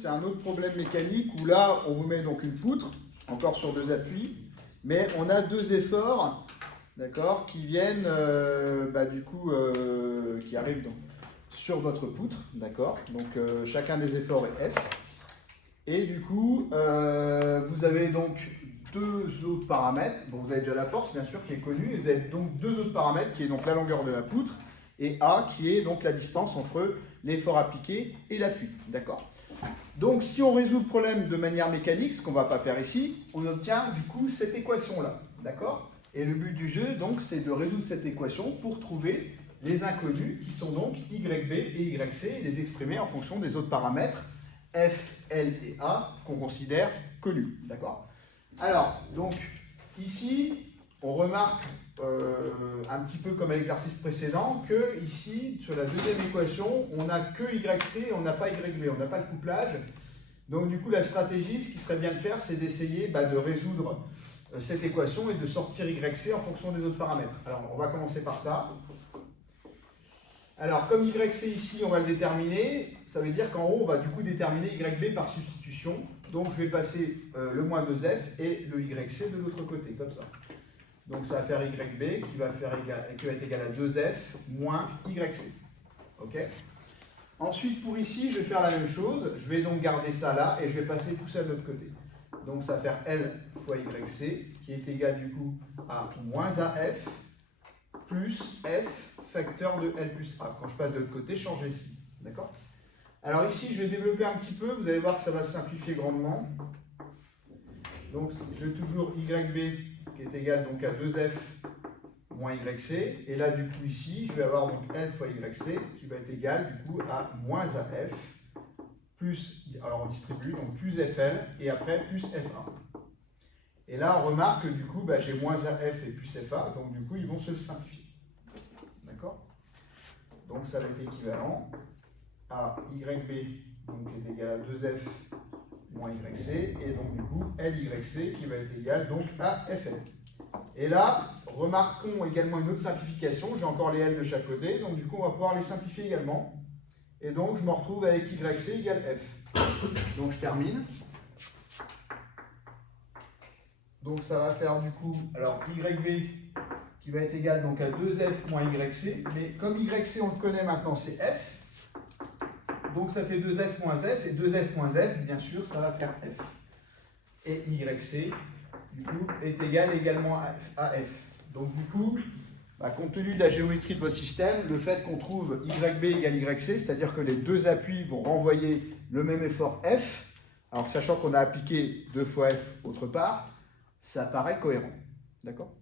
c'est un autre problème mécanique où là, on vous met donc une poutre, encore sur deux appuis, mais on a deux efforts, d'accord, qui viennent, qui arrivent donc sur votre poutre, d'accord. Donc chacun des efforts est F. Et du coup, vous avez donc deux autres paramètres. Bon, vous avez déjà la force, bien sûr, qui est connue. Et vous avez donc deux autres paramètres, qui est donc la longueur de la poutre, et A, qui est donc la distance entre l'effort appliqué et l'appui. D'accord? Donc, si on résout le problème de manière mécanique, ce qu'on ne va pas faire ici, on obtient du coup cette équation-là. D'accord? Et le but du jeu, donc, c'est de résoudre cette équation pour trouver les inconnus, qui sont donc YB et YC, et les exprimer en fonction des autres paramètres, F, L et A, qu'on considère connus. D'accord? Alors, donc, ici, on remarque un petit peu comme à l'exercice précédent que ici, sur la deuxième équation, on n'a que YC et on n'a pas YB, on n'a pas le couplage. Donc du coup, la stratégie, ce qui serait bien de faire, c'est d'essayer de résoudre cette équation et de sortir YC en fonction des autres paramètres. Alors, on va commencer par ça. Alors, comme YC ici, on va le déterminer, ça veut dire qu'en haut, on va du coup déterminer YB par substitution. Donc, je vais passer le moins 2F et le YC de l'autre côté, comme ça. Donc ça va faire YB qui va être égal à 2F moins YC. Ok. Ensuite, pour ici, je vais faire la même chose. Je vais donc garder ça là et je vais passer tout ça de l'autre côté. Donc ça va faire L fois YC qui est égal du coup à moins AF plus F facteur de L plus A. Quand je passe de l'autre côté, je change les signes. D'accord? Alors ici, je vais développer un petit peu. Vous allez voir que ça va se simplifier grandement. Donc je vais toujours YB qui est égal donc à 2F moins YC. Et là, du coup, ici, je vais avoir donc L fois YC qui va être égal du coup à moins AF plus, alors on distribue, donc plus FL et après plus FA. Et là, on remarque que du coup, j'ai moins AF et plus FA, donc du coup, ils vont se simplifier. D'accord? Donc ça va être équivalent à YB donc, qui est égal à 2F moins YC, et donc du coup LYC qui va être égal donc à FL. Et là, remarquons également une autre simplification, j'ai encore les L de chaque côté, donc du coup on va pouvoir les simplifier également, et donc je me retrouve avec YC égale F. Donc je termine. Donc ça va faire du coup, alors YB qui va être égal donc à 2F moins YC, mais comme YC on le connaît maintenant c'est F, donc ça fait 2F moins F, et 2F moins F, bien sûr, ça va faire F. Et YC, du coup, est égal également à F. Donc du coup, compte tenu de la géométrie de votre système, le fait qu'on trouve YB égale YC, c'est-à-dire que les deux appuis vont renvoyer le même effort F, alors sachant qu'on a appliqué 2 fois F autre part, ça paraît cohérent. D'accord ?